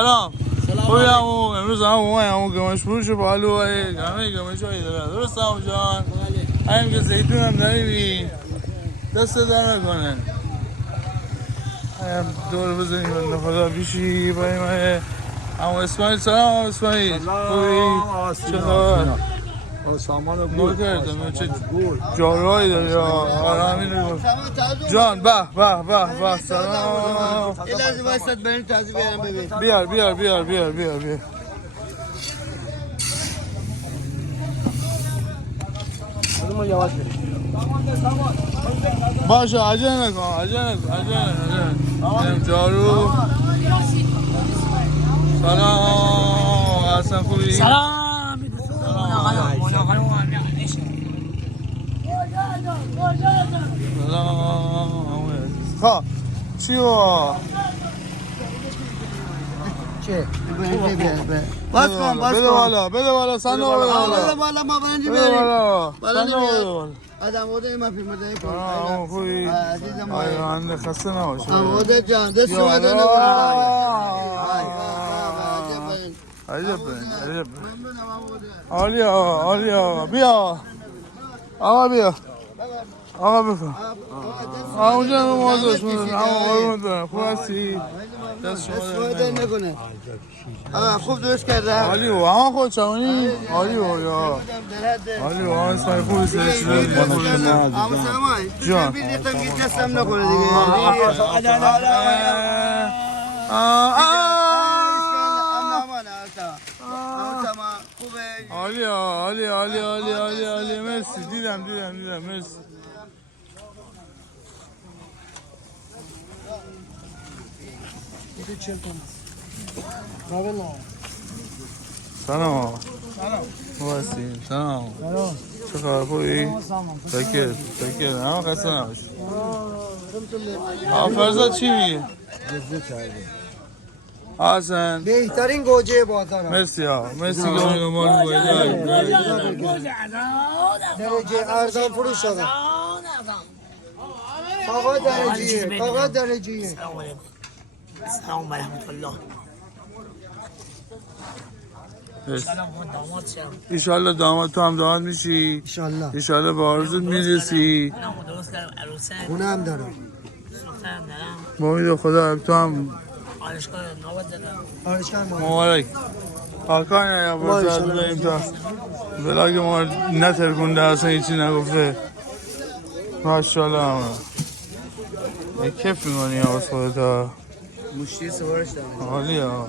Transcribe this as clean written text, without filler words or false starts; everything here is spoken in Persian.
سلام خوبی همون امروز همون گمش فروش بالوه گمش هایی داره درست همون جان همین که زیتون هم داریم دست در نکنه هم دور بزنیم بنده خدا بیشی بایم همون اسماعیل سلام اسماعیل خوبی چه خبر سامان نور کردم چه جارهایی داری آره همین رو جان به سلام یه لحظه وایساد بریم تازه بیارم ببین بیار ما یواش بریم باشه عجله نکن جارو سلام حسن خوبی سلام خب چی با چه؟ باز کن بده بالا صندوق بده بالا ما برنجی بده بریم بالا آدم بوده ما فیلم بده سلام خوبی عزیزم آینده خسته نباشه بوده جان دست شما دنه عجب عالی بیا آقا بفهم اونجا موضوعش میدونم اما دارم خوب هستی دست شما دنه نکنه خوب درست کرده عالی و همه خود چمانی عالی و یا عالی و همه اسمای خوبی سرش اما سلامای جان بیلیختم گیت دستم نکنه دیگه عالی مرسی دیدم مرسی سلام خوبی سلام چه خبر خوبی؟ تکر همه خسته نباش فرزاد چی میگه؟ حسن بهترین گوجه بازار مرسی گوجه مال درجه ارزان فروش شده آقا درجیه سلام ورحمت الله ایشالله داماد تو هم داماد میشی ایشالله به آرزوت میرسی اونه هم دارم با امید خدا تو هم مبارک حاکان یا برزاد بدهیم تا بلاگ ما نترکونده اصلا هیچی نگفته ماشاءالله همه کیف میکنی یا بس خودتا مشتی سوارش دارم عالی ها